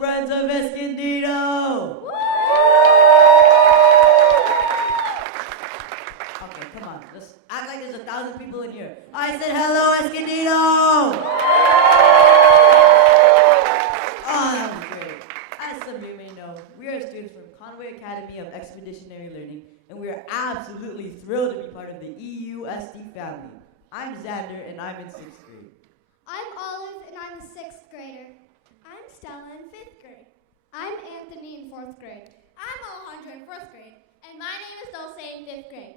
Hello, friends of Escondido! Okay, come on. Just act like there's 1,000 people in here. I said hello, Escondido! Oh, that was great. As some of you may know, we are students from Conway Academy of Expeditionary Learning, and we are absolutely thrilled to be part of the EUSD family. I'm Xander, and I'm in 6th grade. I'm Olive, and I'm a 6th grader. I'm Stella in 5th grade. I'm Anthony in 4th grade. I'm Alejandra in 4th grade. And my name is Dulce in 5th grade.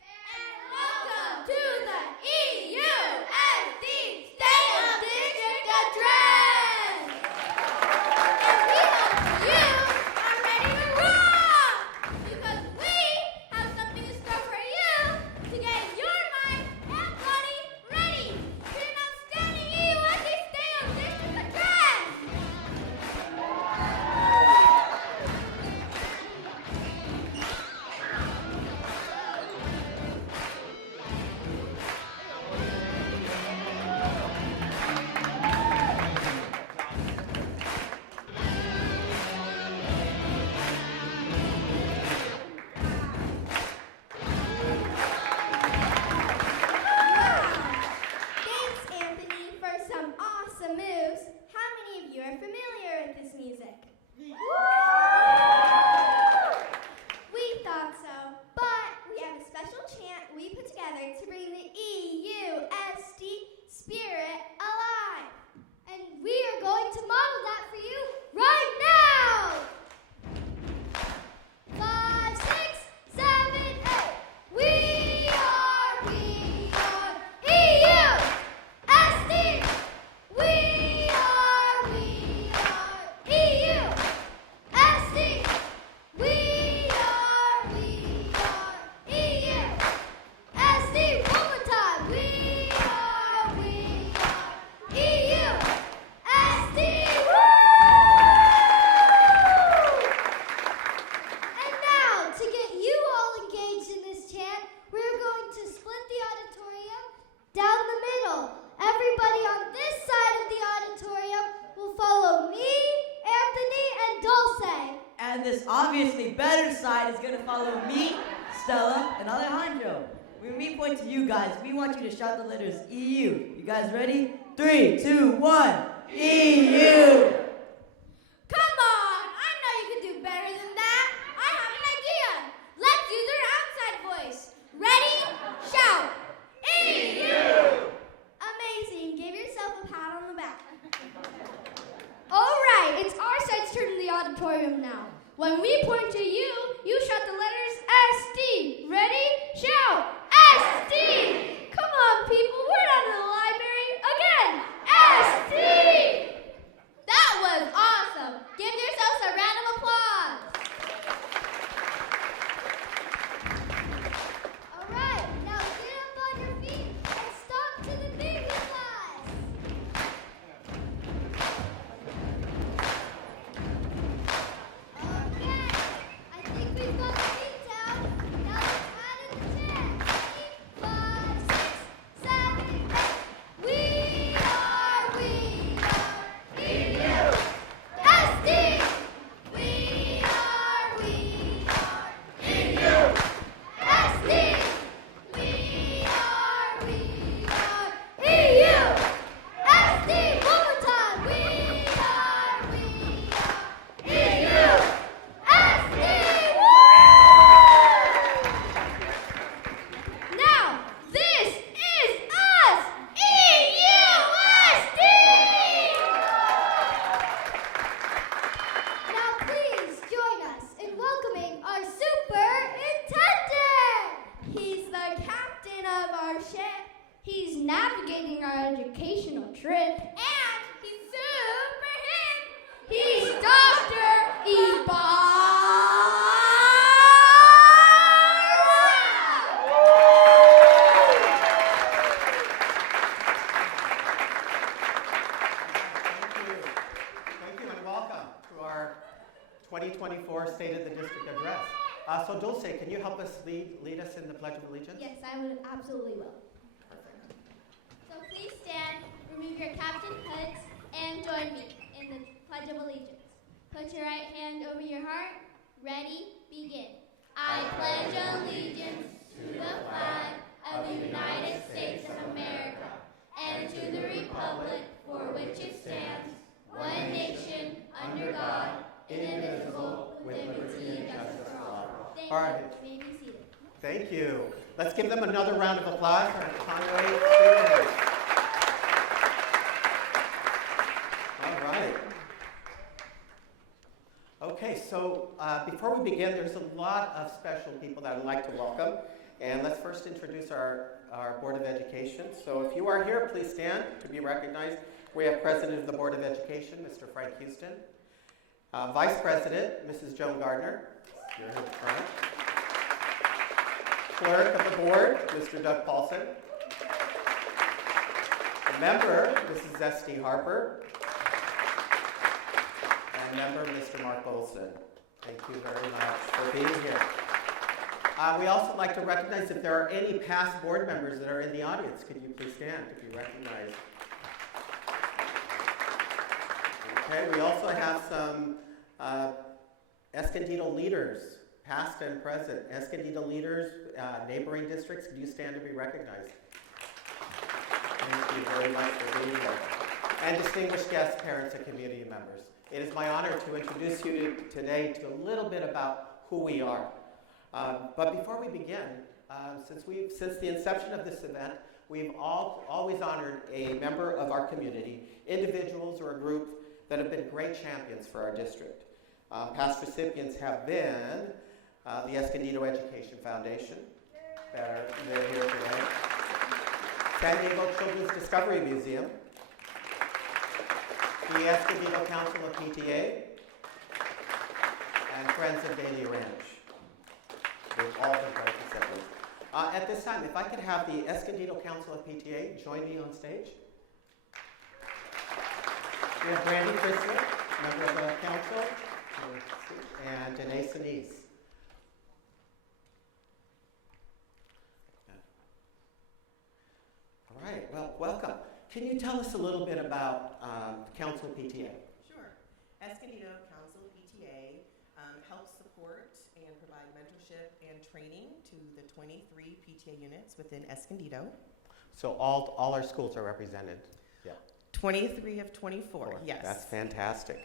And welcome to the EUSD State of District Address! And we hope you are ready to rock! Because we have something in store for you to get your mind and body ready for an outstanding EUSD State of District Address! Thanks, Anthony, for some awesome moves. How many of you are familiar with this music? We thought so, but we have a special chant we put together to bring the EUSD spirit alive. And we are going to model that for you right now! 5, 6, 7, 8. We are EU! SD! We are EU! SD! We are EU! SD! One more time! We are EU! SD! Woo! And now, to get you all engaged in this chant, we're going to split the auditorium down the middle. Everybody on this side of the auditorium will follow me, Anthony, and Dulce. And this obviously better side is going to follow me, Stella, and Alejandro. When we point to you guys, we want you to shout the letters EU. You guys ready? 3, 2, 1. EU! Come on! I know you can do better than that. I have an idea. Let's use our outside voice. Ready? Shout! EU! Amazing. Give yourself a pat on the back. All right, it's our side's turn in the auditorium now. When we point to you, you shout the letters SD. Ready? Shout! SD! Come on, people. We're not in the library. Again! SD! That was awesome. Give yourselves a round of applause. All right, now get up on your feet and stomp to the baby class. Okay, I think we've got the beat down. Now let's add in the chant. 5, 6, 7, 8. We are EU. SD. We are EU. SD. We are EU. SD. One more time. We are EU. SD. Woo! Now, this is us, EUSD. Now, please join us in welcoming our superintendent. He's the captain of our ship. He's navigating our educational trip. And he's super hip. He's Dr. Thank you and welcome to our 2024 State of the District Address. So Dulce, can you help us lead us in the Pledge of Allegiance? Yes, I would absolutely will. So please stand, remove your captain hoods, and join me in the Pledge of Allegiance. Put your right hand over your heart. Ready, begin. I pledge allegiance to the flag of the United States of America and to the republic for which it stands, one nation, under God, indivisible, with liberty and justice for all. Thank All right. you. You may be seated. Thank you. Let's give them another round of applause for our Conway students. All right. Okay, so before we begin, there's a lot of special people that I'd like to welcome. And let's first introduce our Board of Education. So if you are here, please stand to be recognized. We have President of the Board of Education, Mr. Frank Houston. Vice President, Mrs. Joan Gardner. You're here in front. Clerk of the Board, Mr. Doug Paulson. A member, Mrs. Esty Harper. And member, Mr. Mark Olson. Thank you very much for being here. We also like to recognize if there are any past board members that are in the audience. Could you please stand to be recognized? Okay, we also have some Escondido leaders, past and present. Escondido leaders, neighboring districts, could you stand to be recognized? Thank you very much for being here. And distinguished guests, parents, and community members. It is my honor to introduce you today to a little bit about who we are. But before we begin, since the inception of this event, we've always honored a member of our community, individuals or a group that have been great champions for our district. Past recipients have been the Escondido Education Foundation, they're here today, San Diego Children's Discovery Museum, the Escondido Council of PTA, and Friends of Bailey Ranch. They've all been great recipients. At this time, if I could have the Escondido Council of PTA join me on stage. We have Brandy Chrysler, member of the council, and Danae Sinise. All right, well, welcome. Can you tell us a little bit about Council PTA? Sure. Escondido Council PTA helps support and provide mentorship and training to the 23 PTA units within Escondido. So all our schools are represented? Yeah. 23 of 24, yes. That's fantastic.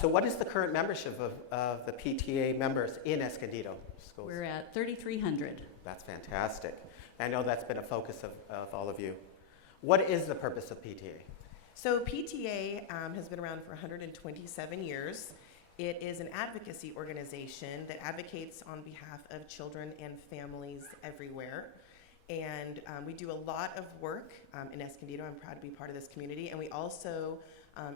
So what is the current membership of the PTA members in Escondido schools? We're at 3,300. That's fantastic. I know that's been a focus of all of you. What is the purpose of PTA? So PTA has been around for 127 years. It is an advocacy organization that advocates on behalf of children and families everywhere. And we do a lot of work in Escondido. I'm proud to be part of this community. And we also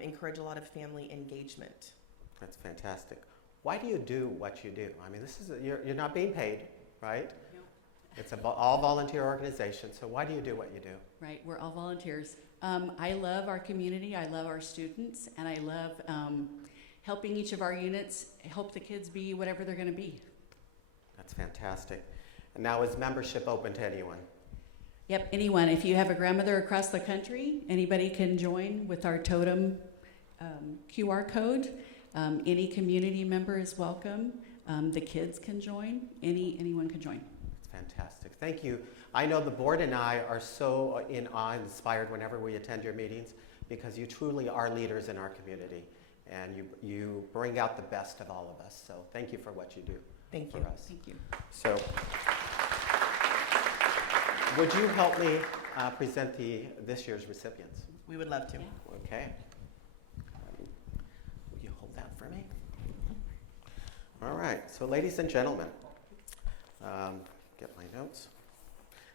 encourage a lot of family engagement. That's fantastic. Why do you do what you do? I mean, you're not being paid, right? No. It's an all volunteer organization. So why do you do what you do? Right, we're all volunteers. I love our community, I love our students, and I love helping each of our units help the kids be whatever they're going to be. That's fantastic. And now is membership open to anyone? Yep, anyone. If you have a grandmother across the country, anybody can join with our totem QR code. Any community member is welcome. The kids can join. Anyone can join. That's fantastic. Thank you. I know the board and I are so in awe and inspired whenever we attend your meetings because you truly are leaders in our community and you bring out the best of all of us. So thank you for what you do Thank for you. us. Thank you. So would you help me present this year's recipients? We would love to. Yeah. Okay. Will you hold that for me? All right. So ladies and gentlemen, get my notes.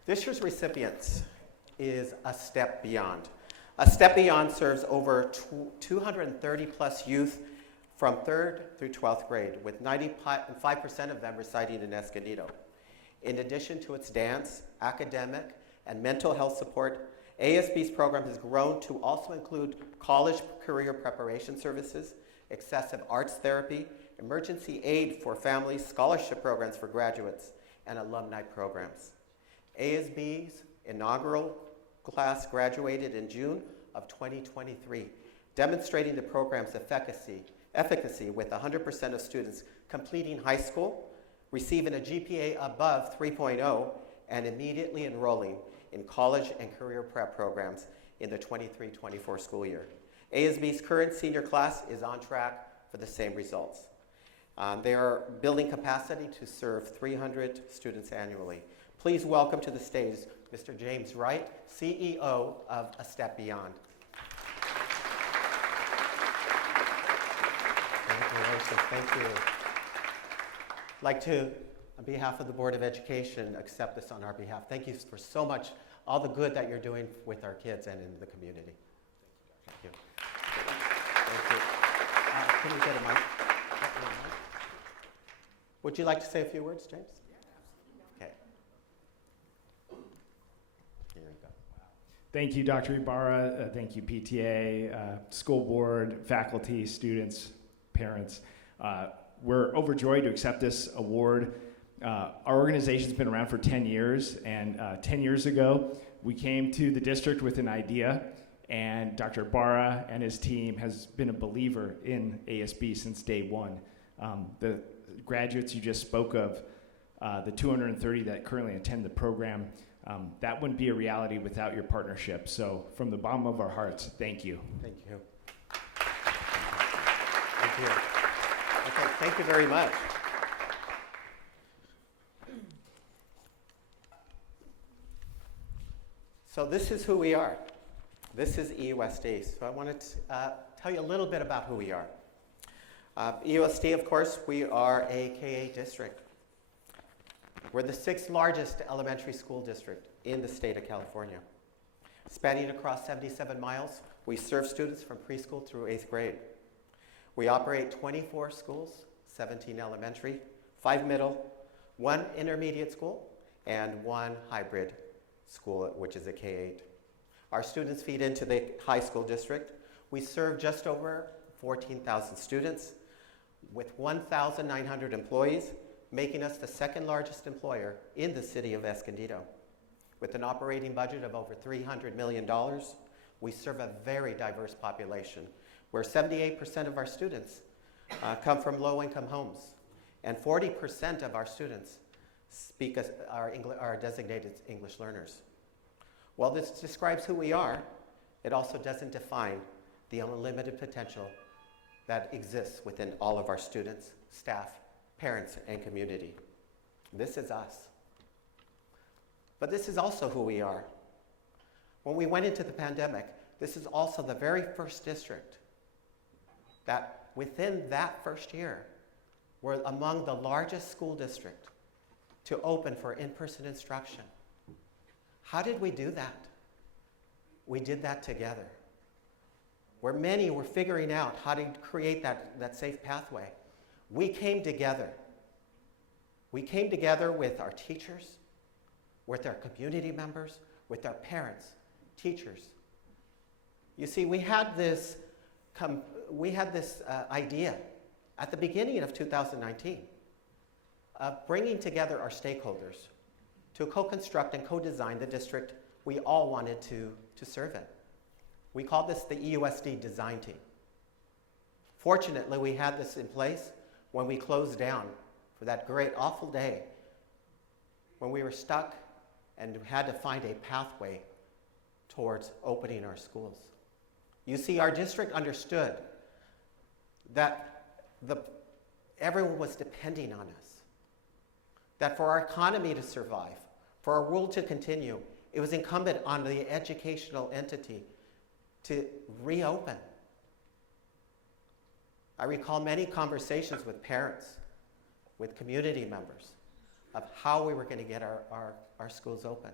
This year's recipients is A Step Beyond. A Step Beyond serves over 230 plus youth from 3rd through 12th grade, with 95% of them residing in Escondido. In addition to its dance, academic, and mental health support, ASB's program has grown to also include college career preparation services, excessive arts therapy, emergency aid for families, scholarship programs for graduates, and alumni programs. ASB's inaugural class graduated in June of 2023. demonstrating the program's efficacy with 100% of students completing high school, receiving a GPA above 3.0, and immediately enrolling in college and career prep programs in the 23-24 school year. ASB's current senior class is on track for the same results. They are building capacity to serve 300 students annually. Please welcome to the stage Mr. James Wright, CEO of A Step Beyond. Thank you. I'd like to, on behalf of the Board of Education, accept this on our behalf. Thank you for so much, all the good that you're doing with our kids and in the community. Thank you. Thank you. Can we get a mic? Would you like to say a few words, James? Yeah, absolutely. Okay. Here you go. Thank you, Dr. Ibarra. Thank you, PTA, school board, faculty, students, parents. We're overjoyed to accept this award. Our organization's been around for 10 years, and 10 years ago, we came to the district with an idea, and Dr. Ibarra and his team has been a believer in ASB since day one. The graduates you just spoke of, the 230 that currently attend the program, that wouldn't be a reality without your partnership. So from the bottom of our hearts, thank you. Thank you. Thank you. Okay, thank you very much. So this is who we are. This is EUSD. So I wanted to tell you a little bit about who we are. EUSD, of course, we are a K-8 district. We're the 6th largest elementary school district in the state of California. Spanning across 77 miles, we serve students from preschool through 8th grade. We operate 24 schools, 17 elementary, 5 middle, 1 intermediate school, and 1 hybrid school, which is a K-8. Our students feed into the high school district. We serve just over 14,000 students with 1,900 employees, making us the 2nd largest employer in the city of Escondido. With an operating budget of over $300 million, we serve a very diverse population, where 78% of our students come from low-income homes, and 40% of our students are designated English learners. While this describes who we are, it also doesn't define the unlimited potential that exists within all of our students, staff, parents, and community. This is us. But this is also who we are. When we went into the pandemic, this is also the very first district that within that first year were among the largest school district to open for in-person instruction. How did we do that? We did that together. Where many were figuring out how to create that safe pathway, we came together. We came together with our teachers, with our community members, with our parents, teachers. You see, we had this idea at the beginning of 2019 of bringing together our stakeholders to co-construct and co-design the district we all wanted to serve in. We called this the EUSD design team. Fortunately, we had this in place when we closed down for that great, awful day when we were stuck and had to find a pathway towards opening our schools. You see, our district understood that everyone was depending on us, that for our economy to survive, for our world to continue, it was incumbent on the educational entity to reopen. I recall many conversations with parents, with community members, of how we were going to get our schools open.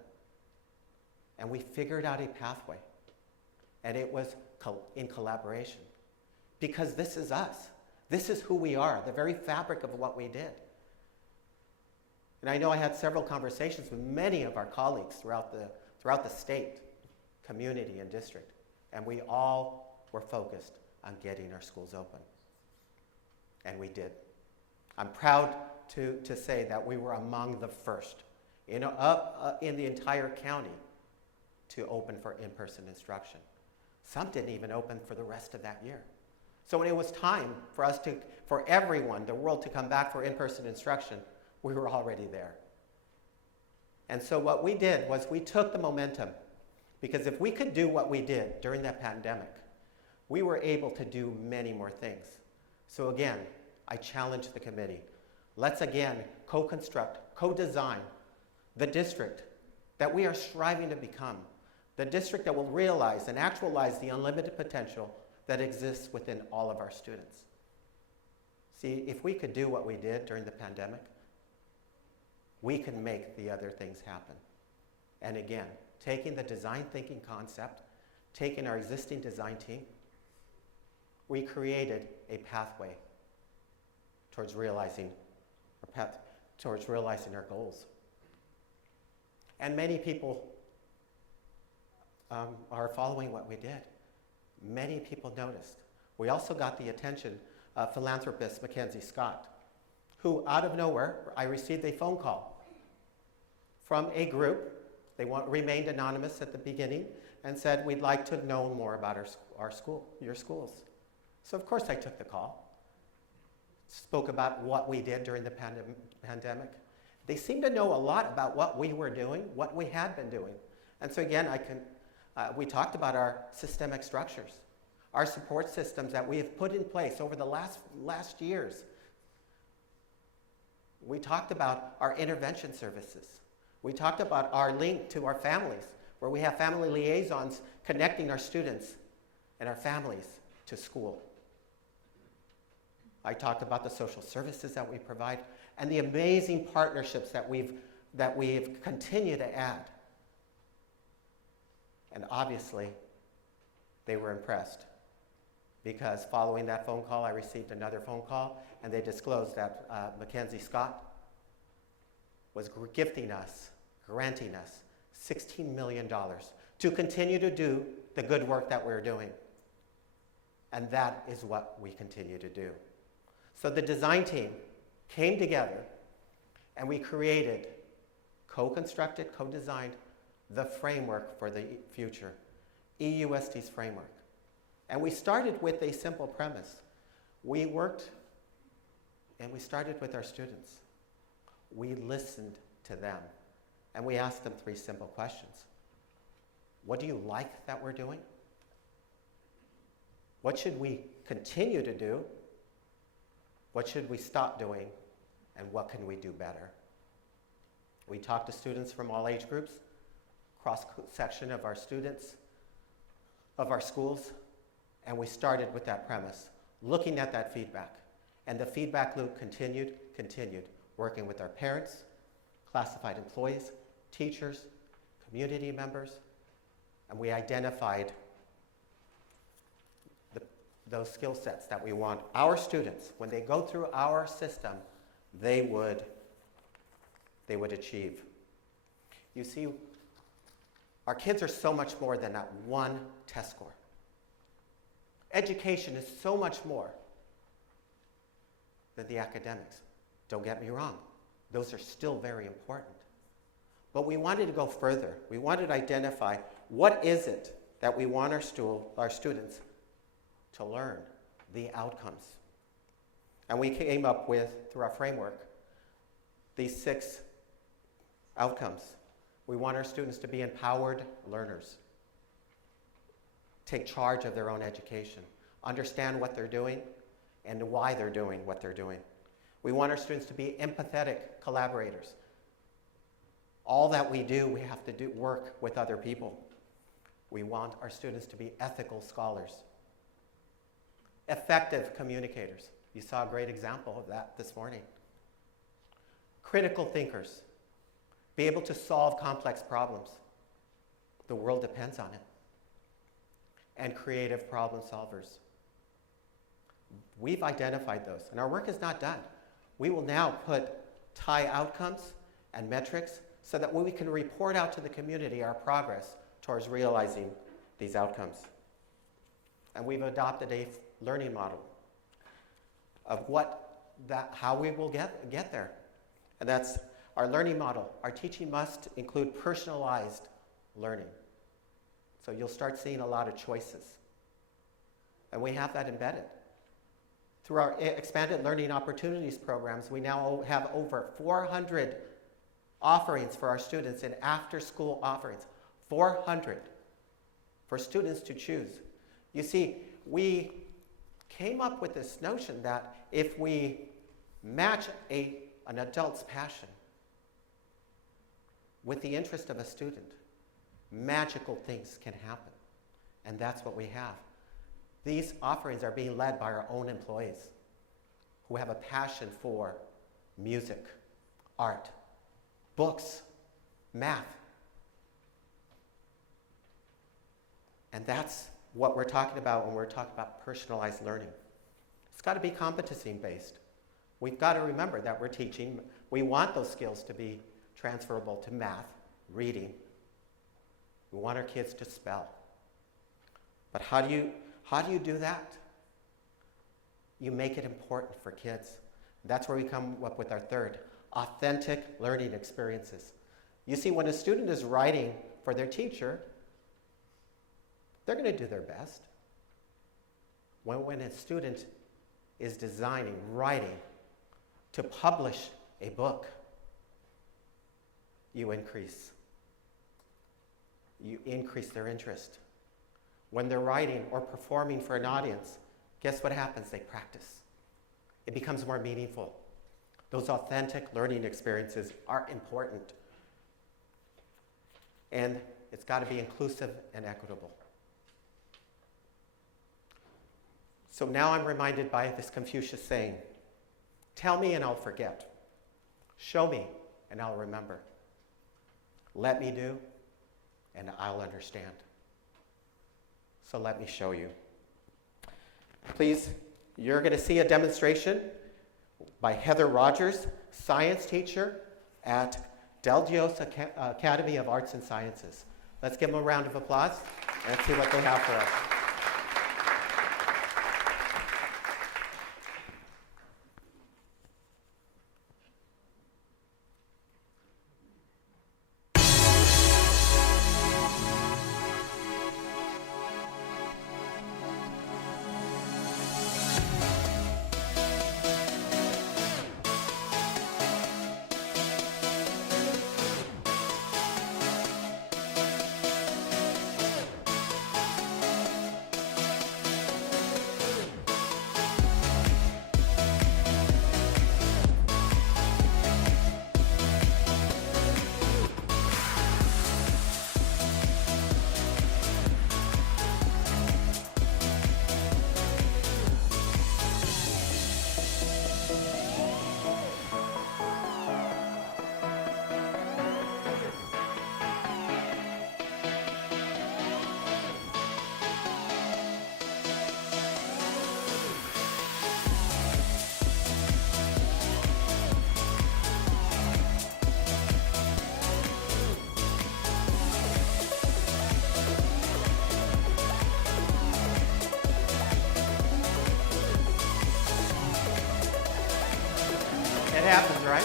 And we figured out a pathway. And it was in collaboration. Because this is us. This is who we are, the very fabric of what we did. And I know I had several conversations with many of our colleagues throughout the state, community, and district. And we all were focused on getting our schools open. And we did. I'm proud to say that we were among the first in the entire county to open for in-person instruction. Some didn't even open for the rest of that year. So when it was time for everyone, the world, to come back for in-person instruction, we were already there. And so what we did was we took the momentum, because if we could do what we did during that pandemic, we were able to do many more things. So again, I challenge the committee. Let's again co-construct, co-design the district that we are striving to become, the district that will realize and actualize the unlimited potential that exists within all of our students. See, if we could do what we did during the pandemic, we can make the other things happen. And again, taking the design thinking concept, taking our existing design team, we created a pathway towards realizing our goals. And many people are following what we did. Many people noticed. We also got the attention of philanthropist Mackenzie Scott, who out of nowhere, I received a phone call from a group. They remained anonymous at the beginning and said, we'd like to know more about our school, your schools. So of course I took the call, spoke about what we did during the pandemic. They seemed to know a lot about what we were doing, what we had been doing. And so again, we talked about our systemic structures, our support systems that we have put in place over the last years. We talked about our intervention services. We talked about our link to our families, where we have family liaisons connecting our students and our families to school. I talked about the social services that we provide and the amazing partnerships that we've continued to add. And obviously, they were impressed, because following that phone call, I received another phone call, and they disclosed that Mackenzie Scott was granting us $16 million to continue to do the good work that we're doing. And that is what we continue to do. So the design team came together, and we created, co-constructed, co-designed the framework for the future, EUSD's framework. And we started with a simple premise. We worked and we started with our students. We listened to them, and we asked them 3 simple questions. What do you like that we're doing? What should we continue to do? What should we stop doing? And what can we do better? We talked to students from all age groups, cross-section of our students, of our schools, and we started with that premise, looking at that feedback. And the feedback loop continued, working with our parents, classified employees, teachers, community members, and we identified those skill sets that we want our students, when they go through our system, they would achieve. You see, our kids are so much more than that one test score. Education is so much more than the academics. Don't get me wrong. Those are still very important. But we wanted to go further. We wanted to identify what is it that we want our students to learn, the outcomes. And we came up with, through our framework, these 6 outcomes. We want our students to be empowered learners, take charge of their own education, understand what they're doing and why they're doing what they're doing. We want our students to be empathetic collaborators. All that we do, we have to work with other people. We want our students to be ethical scholars, effective communicators. You saw a great example of that this morning. Critical thinkers, be able to solve complex problems. The world depends on it. And creative problem solvers. We've identified those, and our work is not done. We will now tie outcomes and metrics so that we can report out to the community our progress towards realizing these outcomes. And we've adopted a learning model of how we will get there. And that's our learning model. Our teaching must include personalized learning. So you'll start seeing a lot of choices. And we have that embedded. Through our expanded learning opportunities programs, we now have over 400 offerings for our students in after-school offerings. 400 for students to choose. You see, we came up with this notion that if we match an adult's passion with the interest of a student, magical things can happen. And that's what we have. These offerings are being led by our own employees who have a passion for music, art, books, math. And that's what we're talking about when we're talking about personalized learning. It's got to be competency-based. We've got to remember that we're teaching, we want those skills to be transferable to math, reading. We want our kids to spell. But how do you do that? You make it important for kids. That's where we come up with our third, authentic learning experiences. You see, when a student is writing for their teacher, they're going to do their best. When a student is designing, writing to publish a book, you increase their interest. When they're writing or performing for an audience, guess what happens? They practice. It becomes more meaningful. Those authentic learning experiences are important. And it's got to be inclusive and equitable. So now I'm reminded by this Confucius saying, tell me and I'll forget. Show me and I'll remember. Let me do and I'll understand. So let me show you. Please, you're going to see a demonstration by Heather Rogers, science teacher at Del Dios Academy of Arts and Sciences. Let's give them a round of applause and see what they have for us. It happens, right?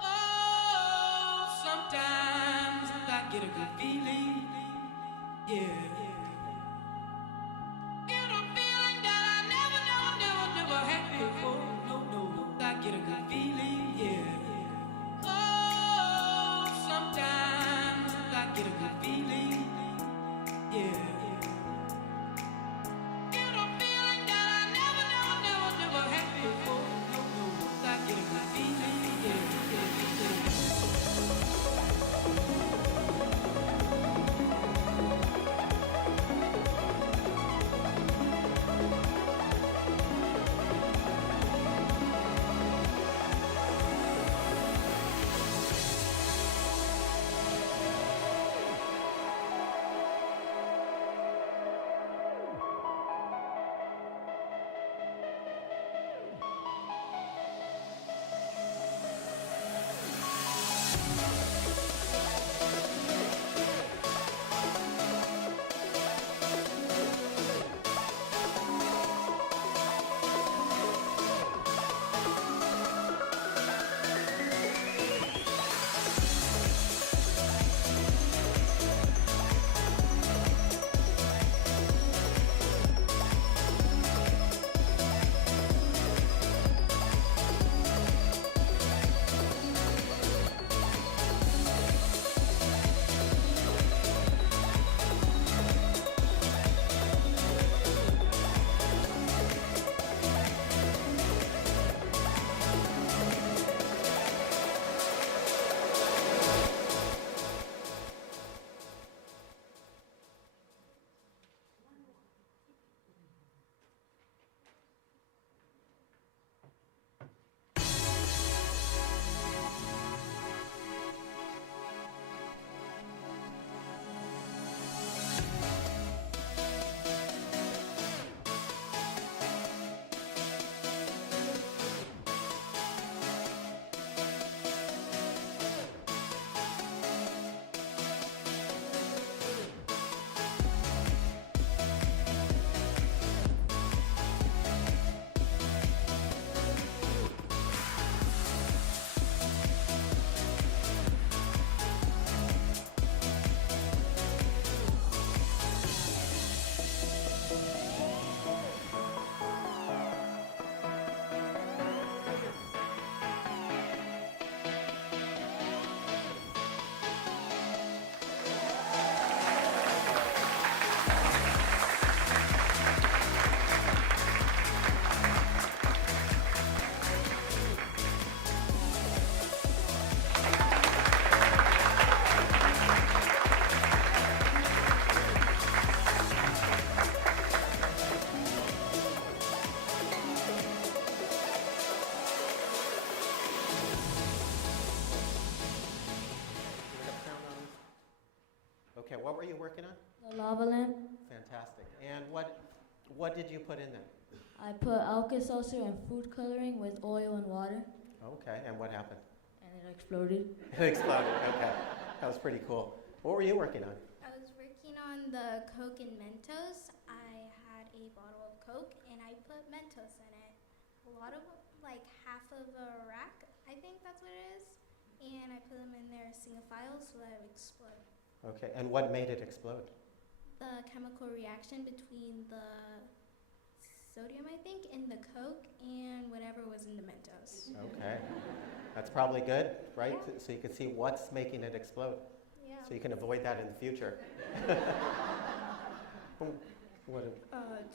Oh, sometimes I get a good feeling, yeah. Get a feeling that I never had before. No, I get a good feeling, yeah. Oh, sometimes I get a good feeling, yeah. Get a feeling that I never had before. No, I get a good feeling, yeah. What were you working on? The lava lamp. Fantastic. And what did you put in there? I put Alka-Seltzer and food coloring with oil and water, Okay, and what happened? and it exploded. It exploded. Okay, that was pretty cool. What were you working on? I was working on the Coke and Mentos. I had a bottle of Coke and I put Mentos in it. A lot of, like half of a rack, I think that's what it is. And I put them in there single file so that it would explode. Okay, and what made it explode? The chemical reaction between the sodium, I think, in the Coke and whatever was in the Mentos. Okay, that's probably good, right? So you can see what's making it explode, Yeah. so you can avoid that in the future.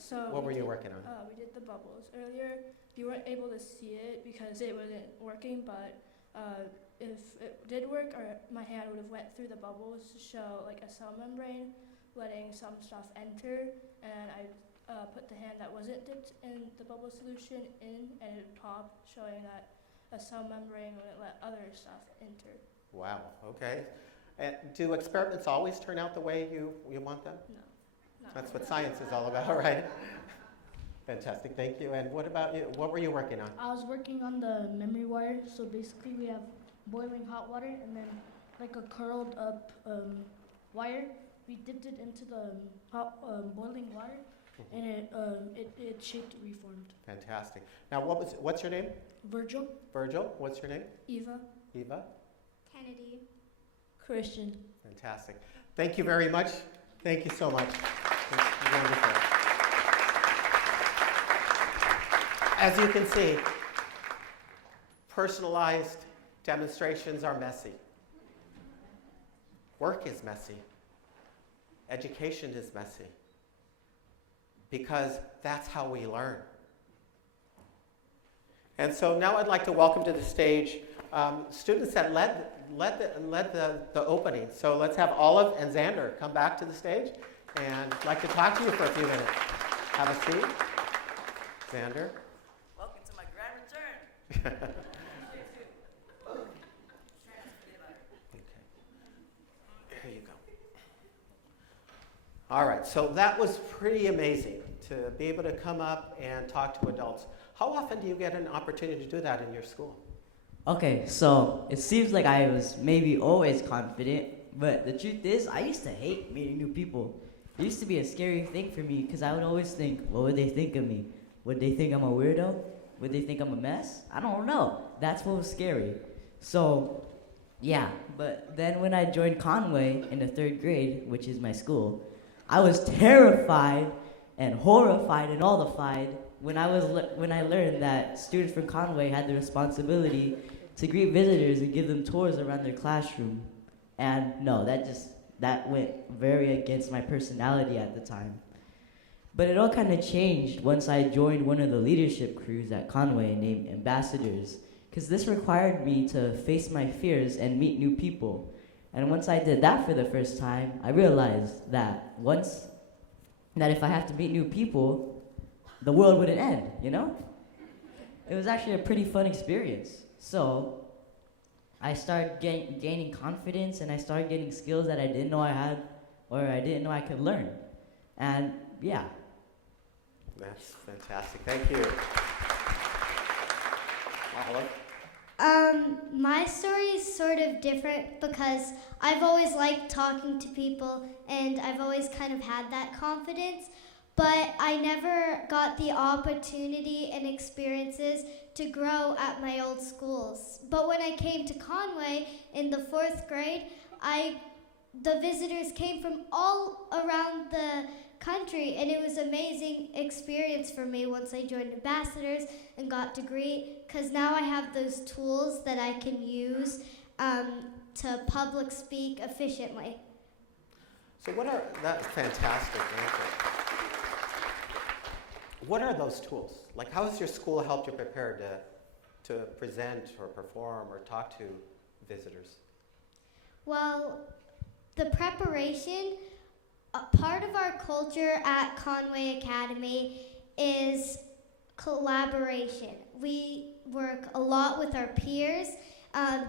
What were you working on? We did the bubbles earlier. You weren't able to see it because it wasn't working, but if it did work, or my hand would have went through the bubbles to show like a cell membrane, letting some stuff enter, and I put the hand that wasn't dipped in the bubble solution in, and it popped, showing that a cell membrane wouldn't let other stuff enter. Wow, okay. And do experiments always turn out the way you want them? No. Not That's what science is all about, right? Fantastic, thank you. And what about you? What were you working on? I was working on the memory wire, so basically we have boiling hot water and then like a curled up wire. We dipped it into the hot boiling water, and it shaped, reformed. Fantastic. Now, what's your name? Virgil, Virgil. What's your name? Eva. Eva. Kennedy. Christian. Fantastic. Thank you very much. Thank you so much. It's wonderful. As you can see, personalized demonstrations are messy. Work is messy. Education is messy. Because that's how we learn. And so now I'd like to welcome to the stage students that led the opening. So let's have Olive and Xander come back to the stage, and I'd like to talk to you for a few minutes. Have a seat. Xander. Welcome to my grand return. Okay. Here you go. All right, so that was pretty amazing to be able to come up and talk to adults. How often do you get an opportunity to do that in your school? Okay, so it seems like I was maybe always confident, but the truth is, I used to hate meeting new people. It used to be a scary thing for me because I would always think, what would they think of me? Would they think I'm a weirdo? Would they think I'm a mess? I don't know. That's what was scary. So, yeah, but then when I joined Conway in the 3rd grade, which is my school, I was terrified and horrified and allified when I learned that students from Conway had the responsibility to greet visitors and give them tours around their classroom. And no, that went very against my personality at the time. But it all kind of changed once I joined one of the leadership crews at Conway named Ambassadors, because this required me to face my fears and meet new people. And once I did that for the first time, I realized that if I have to meet new people, the world wouldn't end, you know? It was actually a pretty fun experience. So I started gaining confidence, and I started getting skills that I didn't know I had or I didn't know I could learn. And yeah. That's fantastic. Thank you. Olive? My story is sort of different because I've always liked talking to people and I've always kind of had that confidence, but I never got the opportunity and experiences to grow at my old schools. But when I came to Conway in the 4th grade, the visitors came from all around the country, and it was an amazing experience for me once I joined Ambassadors and got to greet, because now I have those tools that I can use to public speak efficiently. So that's fantastic answer. What are those tools? Like, how has your school helped you prepare to present or perform or talk to visitors? Well, the preparation, part of our culture at Conway Academy is collaboration. We work a lot with our peers,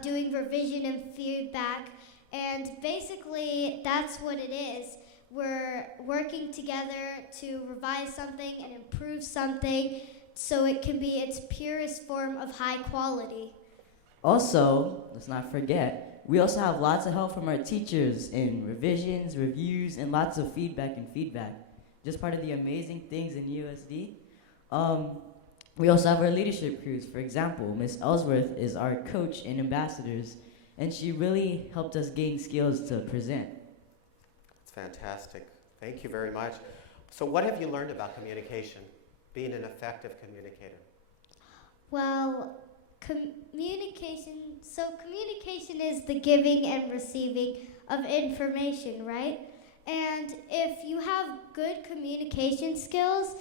doing revision and feedback, And basically, that's what it is. We're working together to revise something and improve something so it can be its purest form of high quality. Also, let's not forget, we also have lots of help from our teachers in revisions, reviews, and lots of feedback. Just part of the amazing things in USD. We also have our leadership crews. For example, Miss Ellsworth is our coach and ambassadors, and she really helped us gain skills to present. That's fantastic. Thank you very much. So what have you learned about communication, being an effective communicator? Well, communication is the giving and receiving of information, right? And if you have good communication skills,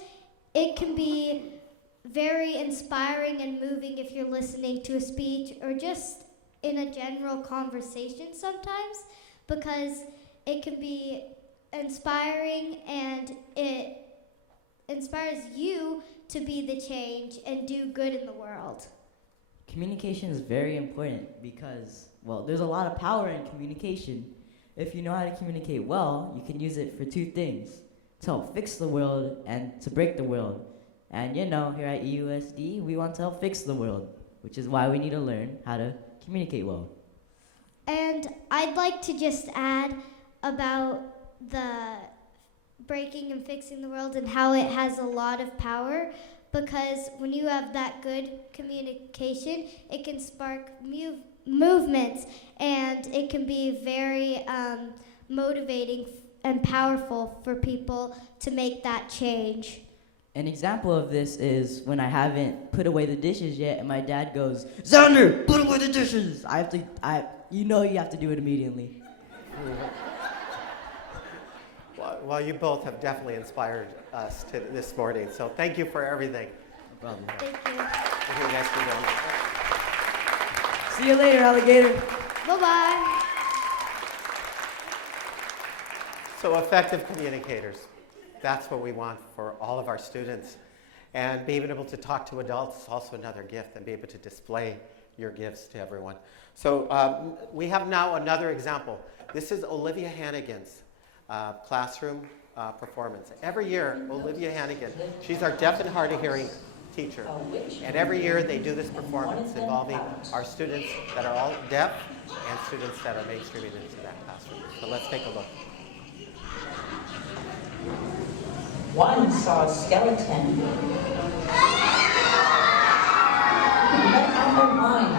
it can be very inspiring and moving if you're listening to a speech or just in a general conversation sometimes, because it can be inspiring and it inspires you to be the change and do good in the world. Communication is very important because, well, there's a lot of power in communication. If you know how to communicate well, you can use it for two things: to help fix the world and to break the world. And you know, here at EUSD, we want to help fix the world, which is why we need to learn how to communicate well. And I'd like to just add about the breaking and fixing the world and how it has a lot of power, because when you have that good communication, it can spark movements, and it can be very motivating and powerful for people to make that change. An example of this is when I haven't put away the dishes yet, and my dad goes, "Xander, put away the dishes!" You have to do it immediately. Well, you both have definitely inspired us this morning, so thank you for everything. No problem. Thank you. You guys can go. See you later, alligator. Bye-bye. So effective communicators. That's what we want for all of our students. And being able to talk to adults is also another gift, and be able to display your gifts to everyone. So we have now another example. This is Olivia Hannigan's classroom performance. Every year, Olivia Hannigan, she's our deaf and hard of hearing teacher. And every year they do this performance involving our students that are all deaf and students that are mainstreaming into that classroom. So let's take a look. One saw a skeleton. Let out a whine.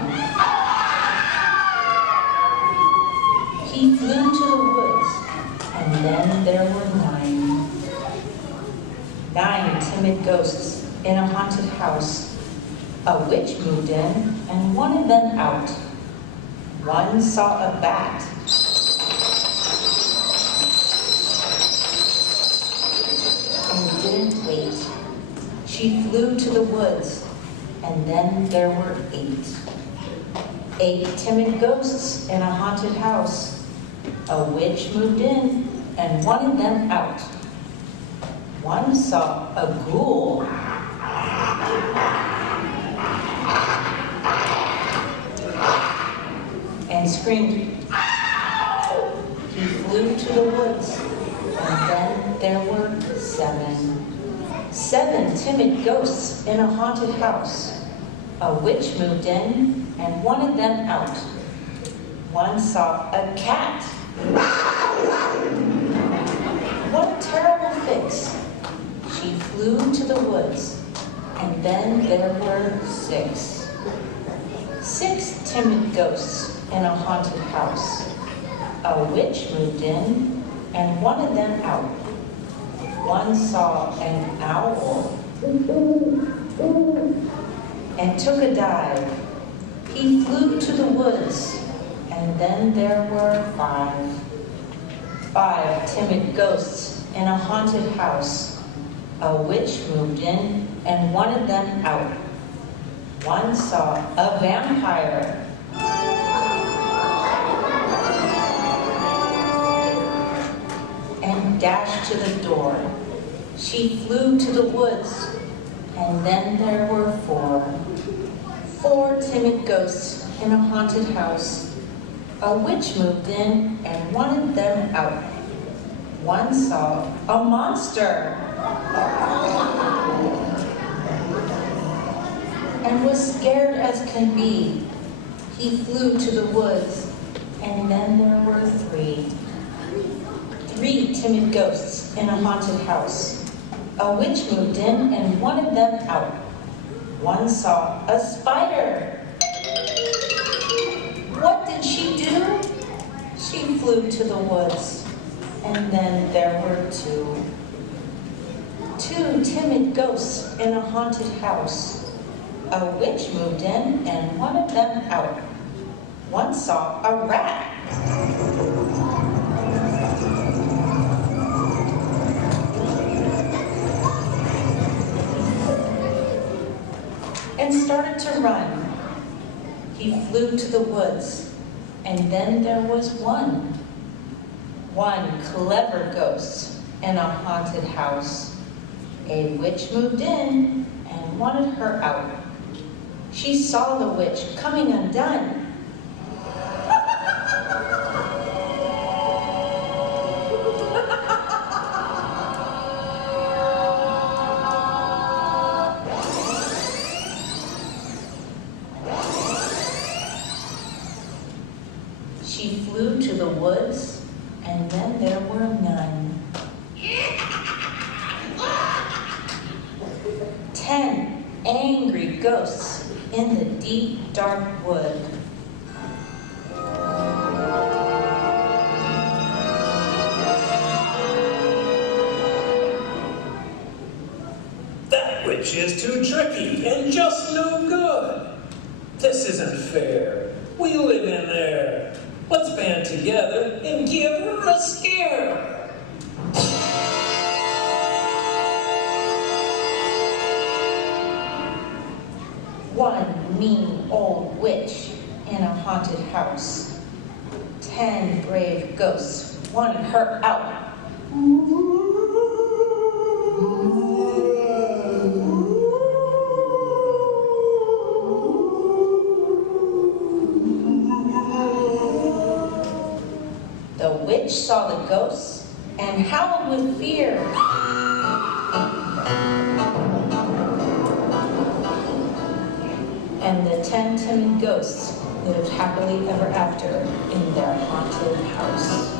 He flew to the woods, and then there were 9. 9 timid ghosts in a haunted house. A witch moved in and wanted them out. One saw a bat. And didn't wait. She flew to the woods, and then there were 8. 8 timid ghosts in a haunted house. A witch moved in and wanted them out. One saw a ghoul. And screamed, "Ow!" He flew to the woods, and then there were 7. 7 timid ghosts in a haunted house. A witch moved in and wanted them out. One saw a cat. What a terrible fix. She flew to the woods, and then there were 6. 6 timid ghosts in a haunted house. A witch moved in and wanted them out. One saw an owl and took a dive. He flew to the woods, and then there were 5. 5 timid ghosts in a haunted house. A witch moved in and wanted them out. One saw a vampire. And dashed to the door. She flew to the woods, and then there were 4. 4 timid ghosts in a haunted house. A witch moved in and wanted them out. One saw a monster and was scared as can be. He flew to the woods, and then there were three timid ghosts in a haunted house. A witch moved in and wanted them out. One saw a spider. What did she do? She flew to the woods, and then there were two timid ghosts in a haunted house. A witch moved in and wanted them out. One saw a rat. And started to run. He flew to the woods, and then there was one clever ghost in a haunted house. A witch moved in and wanted her out. She saw the witch coming undone. She flew to the woods, and then there were none. 10 angry ghosts in the deep, dark wood. That witch is too tricky and just no good. This isn't fair. We live in there. Let's band together and give her a scare. One mean old witch in a haunted house. 10 brave ghosts wanted her out. The witch saw the ghosts and howled with fear. And the 10 timid ghosts lived happily ever after in their haunted house.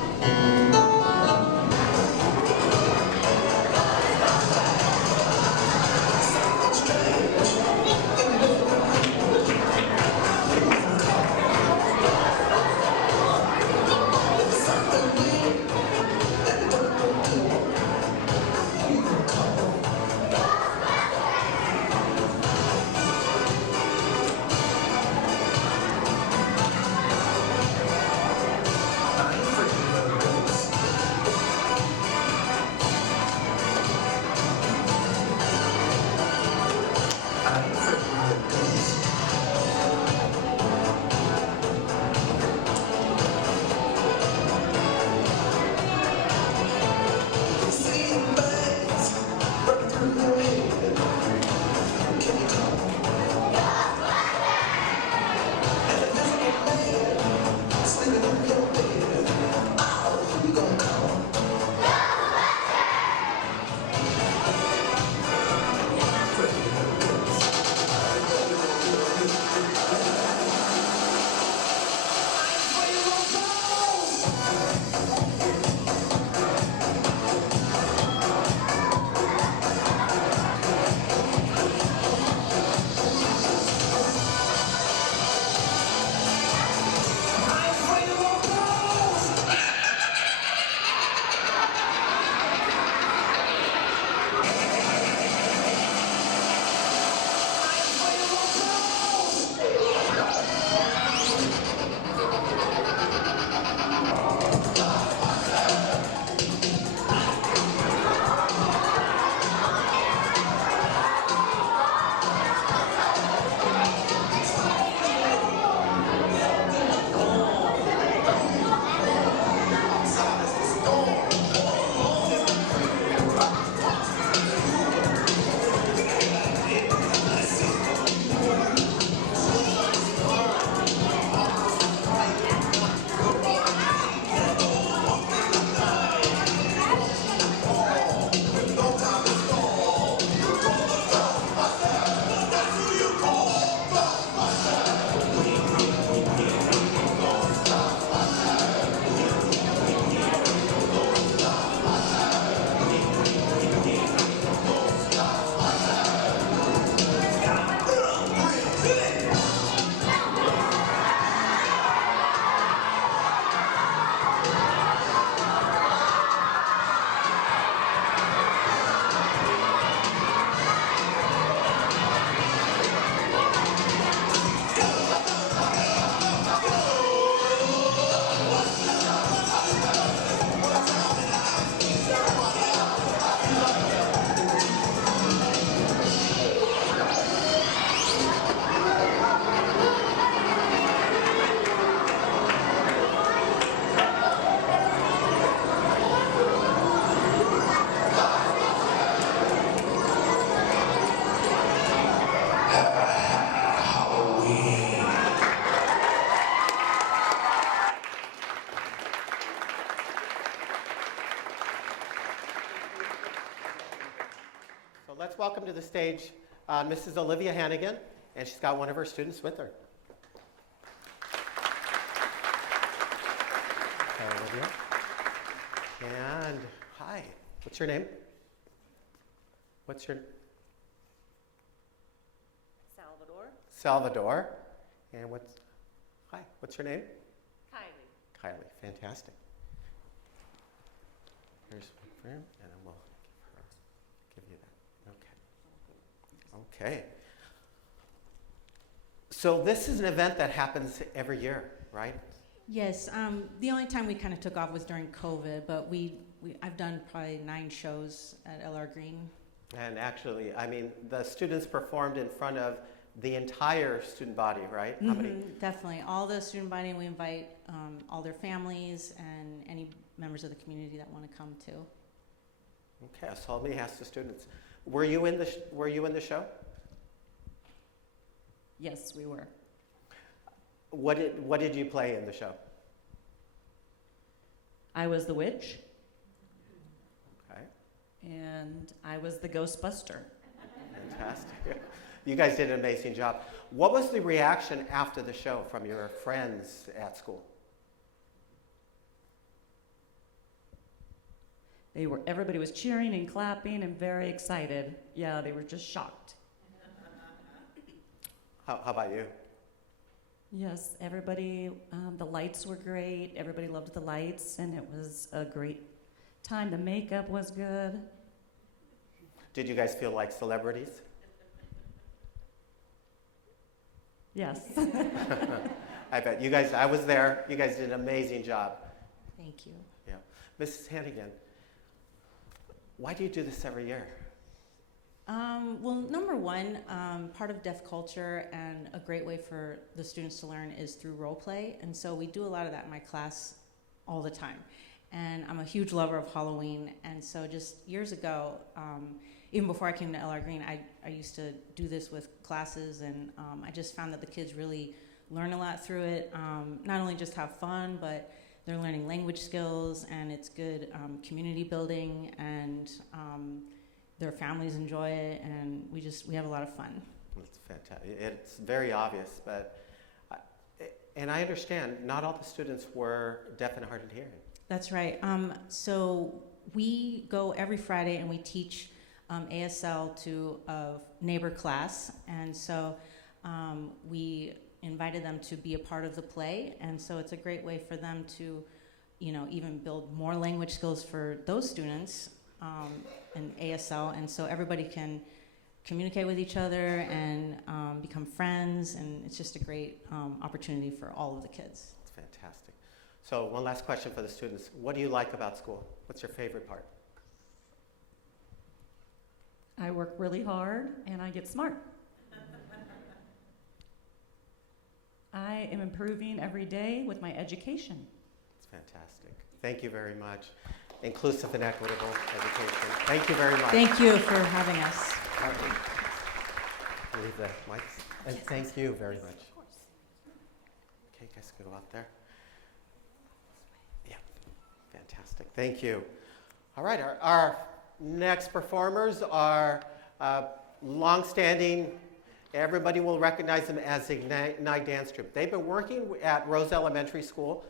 So let's welcome to the stage Mrs. Olivia Hannigan, and she's got one of her students with her. Hi, Olivia. And hi, what's your name? What's your Salvador. And what's your name? Kylie, fantastic. Here's one for him, and then we'll give you that. Okay. So this is an event that happens every year, right? Yes. The only time we kind of took off was during COVID, but I've done probably 9 shows at LR Green. And actually, I mean, the students performed in front of the entire student body, right? How many? Definitely. All the student body, and we invite all their families and any members of the community that want to come too. Okay, so let me ask the students. Were you in the show? Yes, we were. What did you play in the show? I was the witch. Okay. And I was the Ghostbuster. Fantastic. You guys did an amazing job. What was the reaction after the show from your friends at school? Everybody was cheering and clapping and very excited. Yeah, they were just shocked. How about you? Yes, everybody, the lights were great. Everybody loved the lights, and it was a great time. The makeup was good. Did you guys feel like celebrities? Yes. I bet. You guys, I was there. You guys did an amazing job. Thank you. Yeah. Mrs. Hannigan, why do you do this every year? Well, number one, part of deaf culture and a great way for the students to learn is through role play. And so we do a lot of that in my class all the time. And I'm a huge lover of Halloween. And so just years ago, even before I came to LR Green, I used to do this with classes, and I just found that the kids really learn a lot through it. Not only just have fun, but they're learning language skills, and it's good community building, and their families enjoy it, and we have a lot of fun. It's fantastic. It's very obvious, but and I understand not all the students were deaf and hard of hearing. That's right. So we go every Friday and we teach ASL to a neighbor class, and so we invited them to be a part of the play, and so it's a great way for them to, even build more language skills for those students in ASL, and so everybody can communicate with each other and become friends, and it's just a great opportunity for all of the kids. It's fantastic. So one last question for the students. What do you like about school? What's your favorite part? I work really hard and I get smart. I am improving every day with my education. It's fantastic. Thank you very much. Inclusive and equitable education. Thank you very much. Thank you for having us. Leave the mics. And thank you very much. Of course. Okay, guys can go out there. Yeah, fantastic. Thank you. All right, our next performers are long-standing. Everybody will recognize them as the Ignite Dance Troupe. They've been working at Rose Elementary School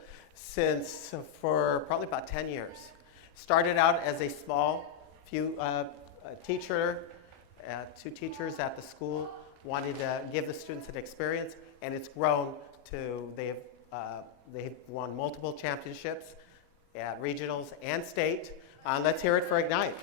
for probably about 10 years. Started out as a small teacher, 2 teachers at the school, wanted to give the students an experience, and it's grown to, they've won multiple championships at regionals and state. Let's hear it for Ignite.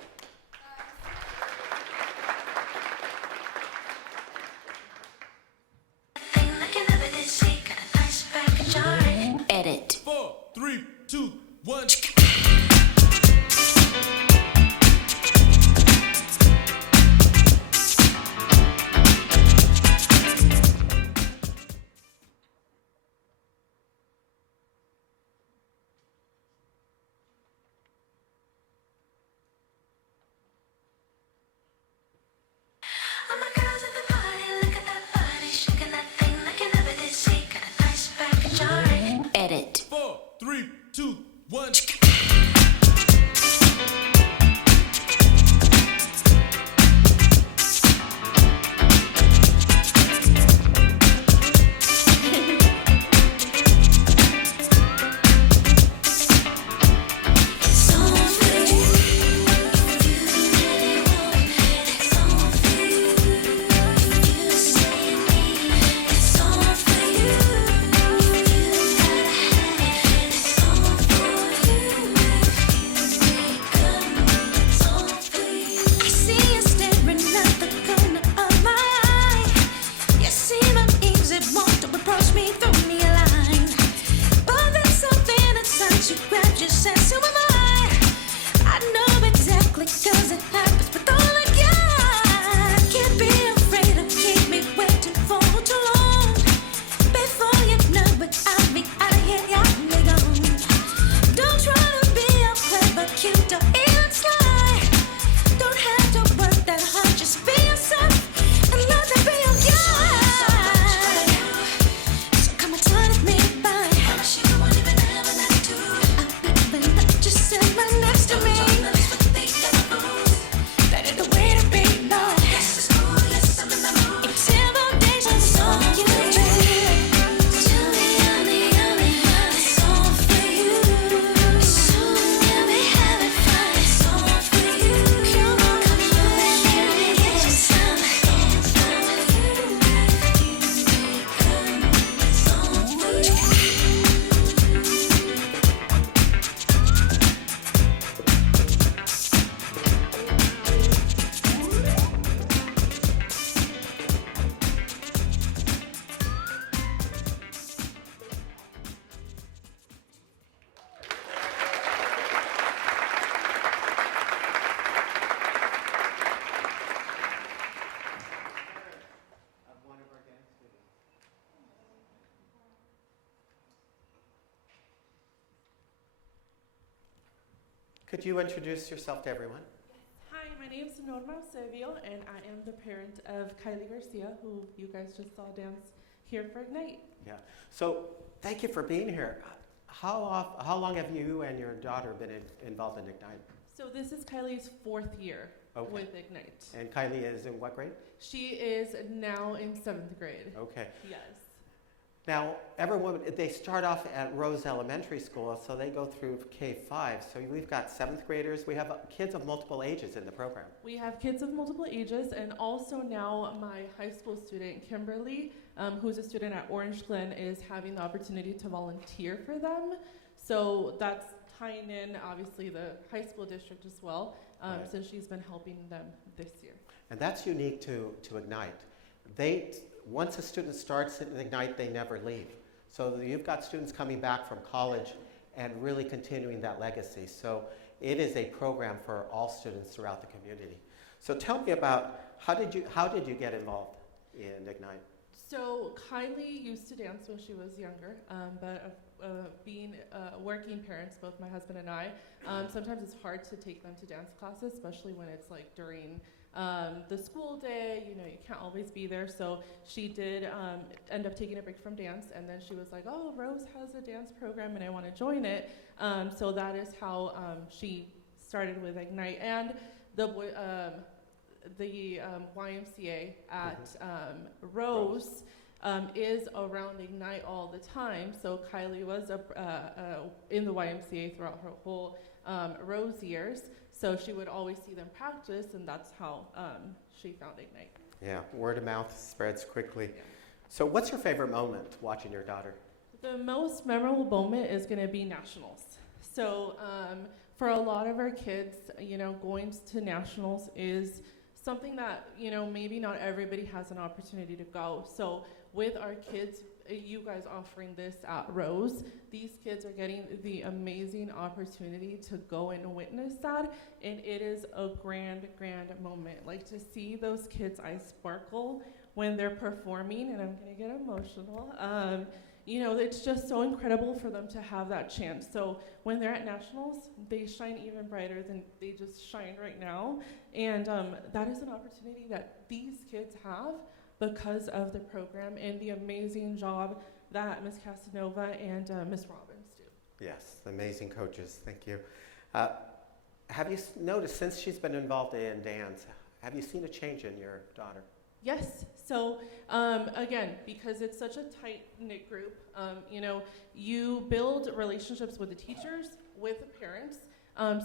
Edit. 4, 3, 2, 1. Edit. 4, 3, 2, 1. grabs you, says, who am I know exactly, 'cause it happens with all I got. Can't be afraid to keep me waiting for too long. Before you know it, I'll be out of here, I'll be gone. Don't try to be all clever, cute, or even sly. Don't have to work that hard, just be yourself and let it be your guide. So come on, turn me by. She won't even have an attitude. I'll just sit right next to me. That ain't the way to be, no. Yes, it's cool, yes, I'm in the mood. Intimidation's all you do. Tell me I'm the only one. It's all for you. Soon you'll be having fun. It's all for you. Come on, and get you some. It's all for Of one of our dance students. Could you introduce yourself to everyone? Hi, my name is Norma Eusebio, and I am the parent of Kylie Garcia, who you guys just saw dance here for Ignite. Yeah. So thank you for being here. How long have you and your daughter been involved in Ignite? So this is Kylie's 4th year Okay. with Ignite. And Kylie is in what grade? She is now in 7th grade. Okay. Yes. Now, everyone, they start off at Rose Elementary School, so they go through K-5. So we've got 7th graders. We have kids of multiple ages in the program. We have kids of multiple ages, and also now my high school student, Kimberly, who's a student at Orange Glen, is having the opportunity to volunteer for them. So that's tying in, obviously, the high school district as well, Right. since she's been helping them this year. And that's unique to Ignite. Once a student starts at Ignite, they never leave. So you've got students coming back from college and really continuing that legacy. So it is a program for all students throughout the community. So tell me about how did you get involved in Ignite? So Kylie used to dance when she was younger, but being working parents, both my husband and I, sometimes it's hard to take them to dance classes, especially when it's like during the school day, you can't always be there. So she did end up taking a break from dance, and then she was like, oh, Rose has a dance program and I want to join it. So that is how she started with Ignite. And the YMCA at Rose is around Ignite all the time. So Kylie was in the YMCA throughout her whole Rose years. So she would always see them practice, and that's how she found Ignite. Yeah, word of mouth spreads quickly. So what's your favorite moment watching your daughter? The most memorable moment is going to be nationals. So for a lot of our kids, going to nationals is something that, maybe not everybody has an opportunity to go. So with our kids, you guys offering this at Rose, these kids are getting the amazing opportunity to go and witness that, and it is a grand moment. Like, to see those kids' eyes sparkle when they're performing, and I'm gonna get emotional. It's just so incredible for them to have that chance. So when they're at nationals, they shine even brighter than they just shine right now, and that is an opportunity that these kids have because of the program and the amazing job that Ms. Casanova and Ms. Robbins do. Yes, amazing coaches. Thank you. Have you noticed, since she's been involved in dance, have you seen a change in your daughter? Yes. So again, because it's such a tight-knit group, you build relationships with the teachers, with the parents,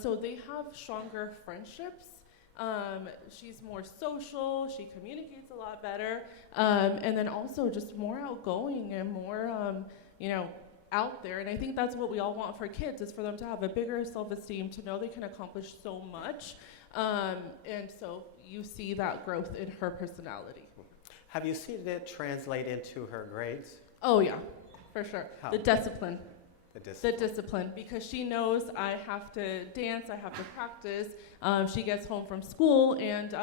so they have stronger friendships. She's more social, she communicates a lot better, and then also just more outgoing and more, out there. And I think that's what we all want for kids, is for them to have a bigger self-esteem, to know they can accomplish so much. And so you see that growth in her personality. Have you seen it translate into her grades? Oh yeah, for sure. How? The discipline. the discipline, because she knows I have to dance, I have to practice. She gets home from school, and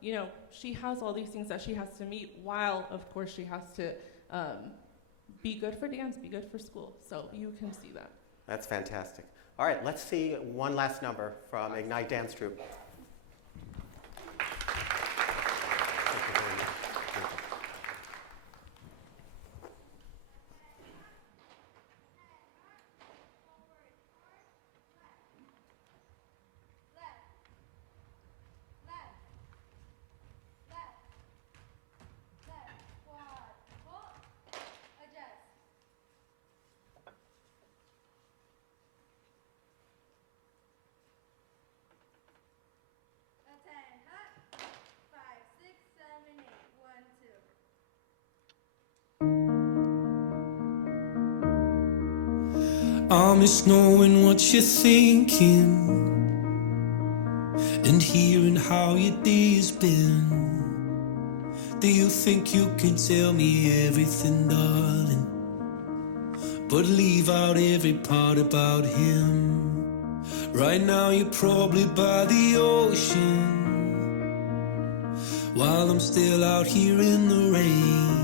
you know, she has all these things that she has to meet, while of course she has to be good for dance, be good for school. So you can see that. That's fantastic. All right, let's see one last number from Ignite Dance Troupe. I miss knowing what you're thinking and hearing how your day's been. Do you think you can tell me everything, darling, but leave out every part about him? Right now you're probably by the ocean, while I'm still out here in the rain.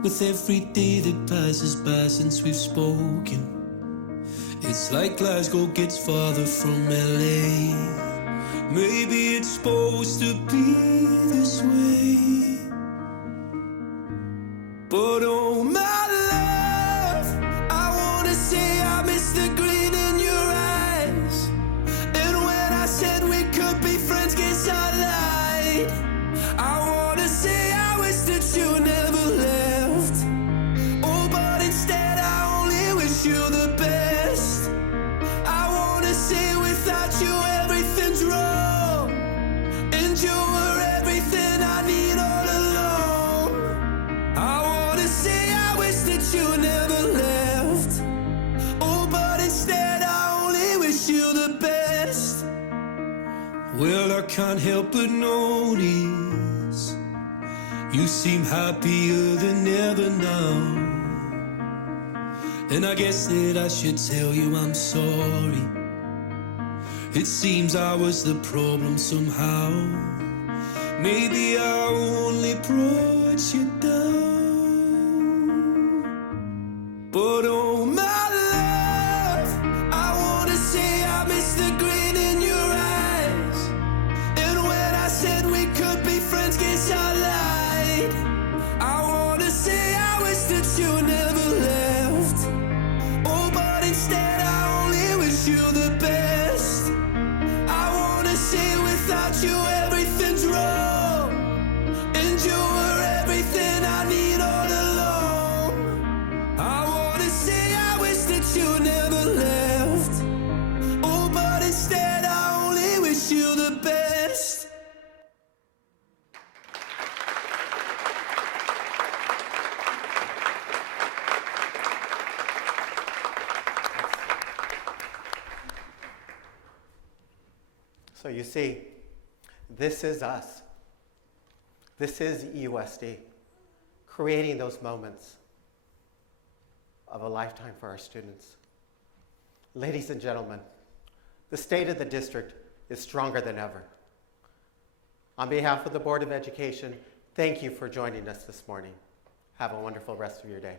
With every day that passes by since we've spoken, it's like Glasgow gets farther from LA. Maybe it's supposed to be this way, but oh my love, I wanna say I miss the green in your eyes. And when I said we could be friends, guess I lied. I wanna say I wish that you never left. Instead, I only wish you the best. I wanna say without you everything's wrong, and you were everything I need all along. I wanna say I wish that you never left. Oh, but instead I only wish you the best. Well, I can't help but notice you seem happier than ever now. And I guess that I should tell you I'm sorry. It seems I was the problem somehow. Maybe I only brought you down. But oh my love, I wanna say I miss the grin in your eyes. And when I said we could be friends, guess I lied. I wanna say I wish that you never left. Instead, I only wish you the best. I wanna say without you everything's wrong, and you were everything I need all along. I wanna say I wish that you never left. Oh, but instead I only wish you the best. So you see, this is us. This is EUSD, creating those moments of a lifetime for our students. Ladies and gentlemen, the state of the district is stronger than ever. On behalf of the Board of Education, thank you for joining us this morning. Have a wonderful rest of your day.